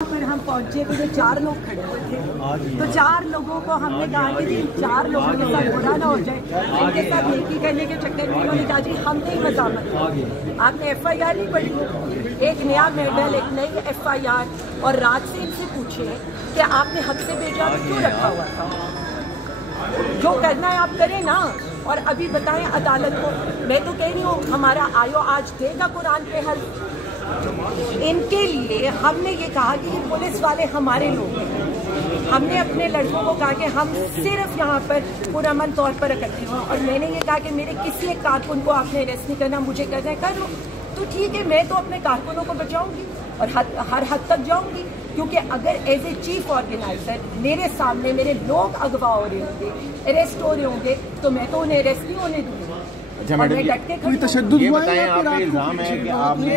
पर हम पहुंचे तो 4 लोग खड़े हुए थे, तो 4 लोगों को हमने कहा कि जी 4 लोगों के साथ बुरा ना हो जाए, इनके साथ नेकी करने के चक्कर में उन्होंने कहा जी हम नहीं मजामत, आपने FIR नहीं पढ़ी, एक नया मेडल, एक नई FIR, और रात से इनसे पूछे कि आपने हक से बेजा क्यों रखा हुआ था, जो करना है आप करें ना। और अभी बताएं अदालत को, मैं तो कह रही हूँ हमारा आयो आज देगा कुरान पे हल। इनके लिए हमने ये कहा कि ये पुलिस वाले हमारे लोग हैं, हमने अपने लड़कों को कहा कि हम सिर्फ यहाँ पर पुरअमन तौर पर इकट्ठे हों, और मैंने ये कहा कि मेरे किसी एक कारकुन को आपने अरेस्ट नहीं करना, मुझे करना है कर लो, तो ठीक है मैं तो अपने कारकुनों को बचाऊंगी और हर हद तक जाऊंगी, क्योंकि अगर एज ए चीफ ऑर्गेनाइजर मेरे सामने मेरे लोग अगवा हो रहे होंगे, अरेस्ट हो रहे होंगे, तो मैं तो उन्हें अरेस्ट नहीं होने दूंगी। कोई तशद्दुद हुआ है या फिर इल्जाम है कि आपने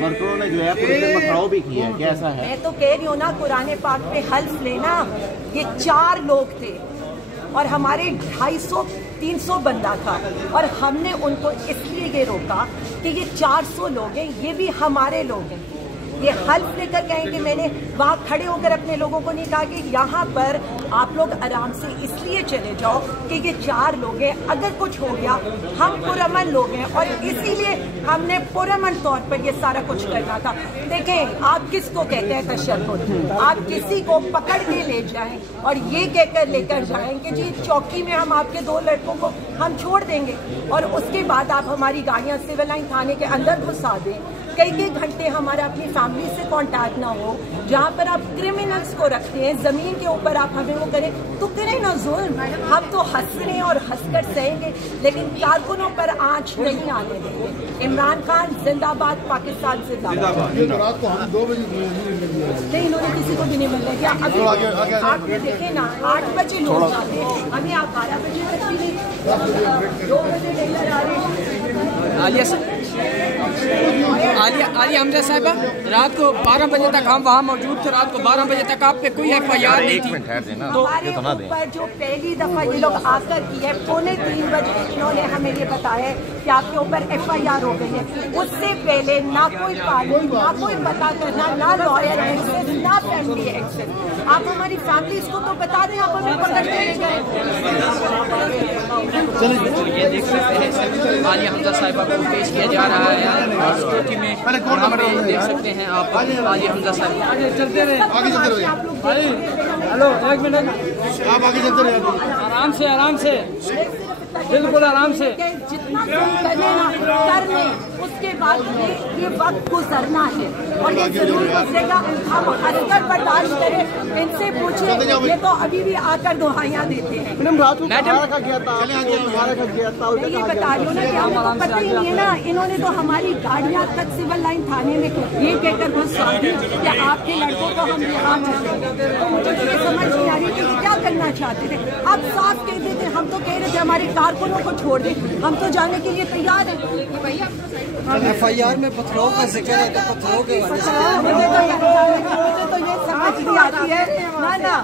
वर्करों ने जो है पथराव भी किया है, कैसा है? मैं तो कह रही हूँ ना, कुरान पाक पे हल्फ लेना, ये 4 लोग थे और हमारे 250-300 बंदा था, और हमने उनको इसलिए ये रोका कि ये 400 लोग हैं, ये भी हमारे लोग हैं। ये हल्फ लेकर कहें कि मैंने वहाँ खड़े होकर अपने लोगों को नहीं कहा कि यहाँ पर आप लोग आराम से इसलिए चले जाओ कि ये 4 लोग हैं, अगर कुछ हो गया हम पुरअमन लोग हैं, और इसीलिए हमने पुरअमन तौर पर ये सारा कुछ करना था। देखें आप किसको कहते हैं तशद्दुद, आप किसी को पकड़ के ले जाएं और ये कहकर लेकर जाएं कि जी चौकी में हम आपके 2 लड़कों को हम छोड़ देंगे, और उसके बाद आप हमारी गाड़ियाँ सिविल लाइन थाने के अंदर घुसा दें, कई घंटे हमारा अपनी फैमिली से कांटेक्ट ना हो, जहाँ पर आप क्रिमिनल्स को रखते हैं, जमीन के ऊपर आप हमें वो करें, तो करें ना जुल्म, हम तो हंस रहे हैं और हंसकर सहेंगे, लेकिन कारकुनों पर आंच नहीं आने देंगे। इमरान खान जिंदाबाद, पाकिस्तान जिंदाबाद। रात को हम 2 बजे नहीं, इन्होंने किसी को भी नहीं मिल रहा, अभी आपने देखे ना 8 बजे लोग आते, हमें आप 12 बजे तक भी नहीं, 2 बजे लेकर आ रहे। आलिया हमजा साहिबा, रात को 12 बजे तक हम वहाँ मौजूद थे, रात को 12 बजे तक आप पे कोई FIR नहीं थी, तो हमारे ऊपर जो पहली दफा ये लोग आकर की है 2:45 बजे इन्होंने हमें ये बताया कि आपके ऊपर FIR हो गई है, उससे पहले ना कोई कानून, ना कोई पता करना, ना लॉयर एक्सेस, ना फैमिली एक्सेस। आप हमारी फैमिली को तो बता दें, आप हमें पकड़ के ले गए। ये देख सकते हैं आलिया हमजा साहिबा को पेश किया जा रहा है कोर्ट में, हम देख सकते हैं आप आलिया हमजा साहिबा। हेलो, 1 मिनट, आप आगे चलते रहे, आराम से बिल्कुल आराम से, जितना कर लें, उसके बाद ये वक्त गुजरना है और ये जरूर गुजरेगा। हम असर बर्दाश्त करें, इनसे पूछे, ये तो अभी भी आकर दुहाइयाँ देते हैं। मैं ये बता रही हूँ ना कि हमको पता ही नहीं है ना, इन्होंने तो हमारी गाड़ियाँ तक सिविल लाइन थाने में ये कहकर घुसा दी कि आपके लड़कों को हम यहाँ चलेंगे, तो मुझे ये समझ नहीं आ रही कि क्या करना चाहते थे। आप साफ कहते थे, हम तो कह रहे थे हमारे कारकुनों को छोड़ दें, हम तो जाने के लिए तैयार हैं। भैया FIR में पथराव का जिक्र है, तो पथराव के मुझे तो ये समझ नहीं आती है ना,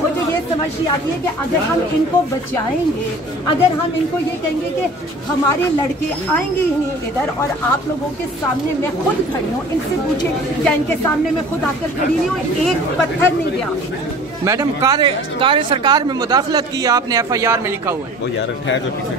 मुझे ये समझ नहीं आती है कि अगर हम इनको बचाएंगे, अगर हम इनको ये कहेंगे कि हमारे लड़के आएंगे ही नहीं इधर, और आप लोगों के सामने मैं खुद खड़ी हूँ, इनसे पूछे क्या इनके सामने मैं खुद आकर खड़ी नहीं हूँ, एक पत्थर नहीं गया। मैडम कार्य सरकार में मुदाखलत की आपने FIR में लिखा हुआ है। वो यार ठहर जो पीछे